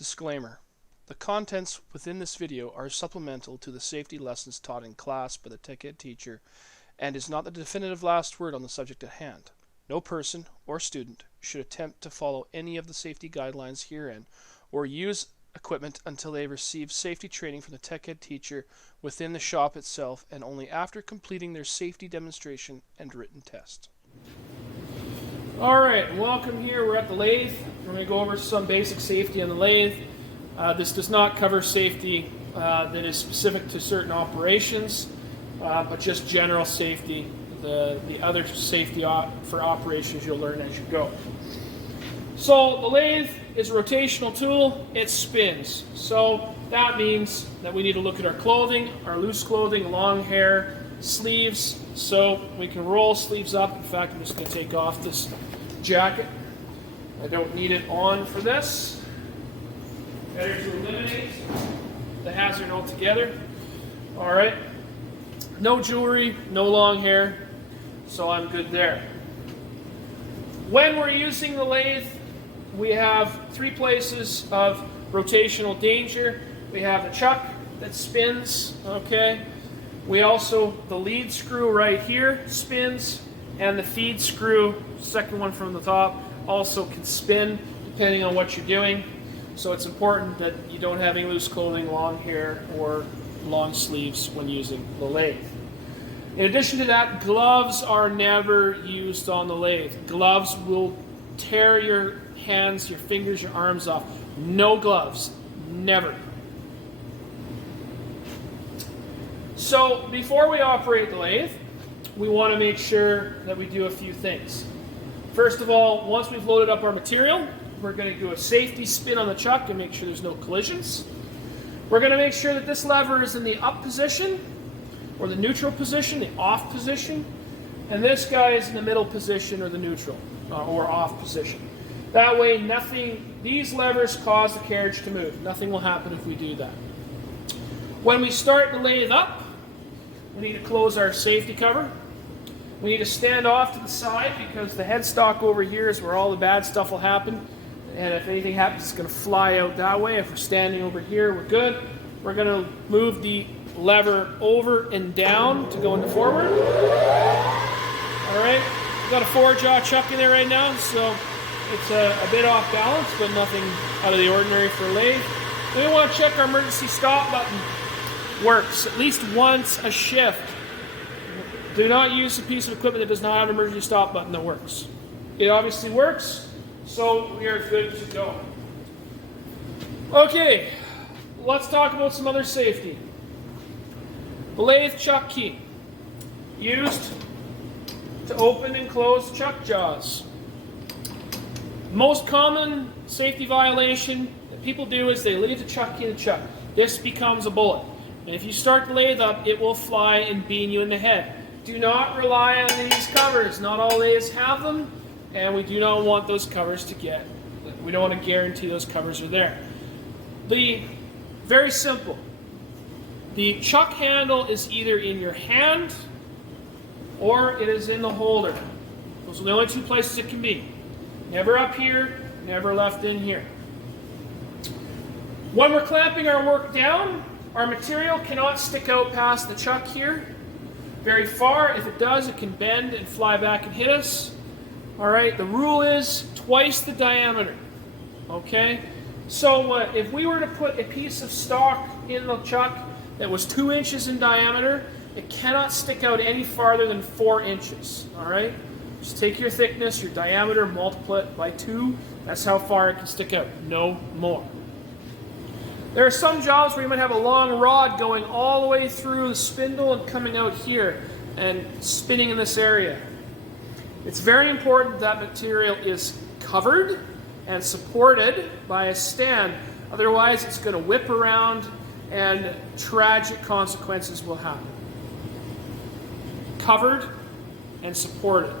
Disclaimer. The contents within this video are supplemental to the safety lessons taught in class by the tech ed teacher and is not the definitive last word on the subject at hand. No person or student should attempt to follow any of the safety guidelines herein or use equipment until they receive safety training from the tech ed teacher within the shop itself and only after completing their safety demonstration and written test. Alright, welcome here. We're at the lathe. We're going to go over some basic safety on the lathe. This does not cover safety that is specific to certain operations, but just general safety. The other safety for operations you'll learn as you go. So the lathe is a rotational tool. It spins. So that means that we need to look at our clothing, our loose clothing, long hair, sleeves. So we can roll sleeves up. In fact, I'm just going to take off this jacket. I don't need it on for this. Better to eliminate the hazard altogether. All right. No jewelry, no long hair, so I'm good there. When we're using the lathe, we have three places of rotational danger. We have the chuck that spins, okay? We also, the lead screw right here spins, and the feed screw, second one from the top, also can spin depending on what you're doing. So it's important that you don't have any loose clothing, long hair, or long sleeves when using the lathe. In addition to that, gloves are never used on the lathe. Gloves will tear your hands, your fingers, your arms off. No gloves, never. So before we operate the lathe, we want to make sure that we do a few things. First of all, once we've loaded up our material, we're going to do a safety spin on the chuck and make sure there's no collisions. We're going to make sure that this lever is in the up position, or the neutral position, the off position, and this guy is in the middle position, or the neutral, or off position. That way, these levers cause the carriage to move. Nothing will happen if we do that. When we start the lathe up, we need to close our safety cover. We need to stand off to the side because the headstock over here is where all the bad stuff will happen. And if anything happens, it's going to fly out that way. If we're standing over here, we're good. We're going to move the lever over and down to go into forward. All right. We've got a 4-jaw chuck in there right now, so it's a bit off balance, but nothing out of the ordinary for a lathe. Then we want to check our emergency stop button. Works at least once a shift. Do not use a piece of equipment that does not have an emergency stop button that works. It obviously works, so we are good to go. Okay, let's talk about some other safety. The lathe chuck key, used to open and close chuck jaws. Most common safety violation that people do is they leave the chuck key in the chuck. This becomes a bullet. And if you start the lathe up, it will fly and bean you in the head. Do not rely on these covers. Not all lathes have them, and we do not want those covers to get. We don't want to guarantee those covers are there. Very simple. The chuck handle is either in your hand or it is in the holder. Those are the only two places it can be. Never up here, never left in here. When we're clamping our work down, our material cannot stick out past the chuck here very far. If it does, it can bend and fly back and hit us. All right, the rule is twice the diameter. Okay, so if we were to put a piece of stock in the chuck that was 2 inches in diameter, it cannot stick out any farther than 4 inches. All right, just take your thickness, your diameter, multiply it by 2. That's how far it can stick out, no more. There are some jobs where you might have a long rod going all the way through the spindle and coming out here and spinning in this area. It's very important that material is covered and supported by a stand. Otherwise, it's going to whip around and tragic consequences will happen. Covered and supported.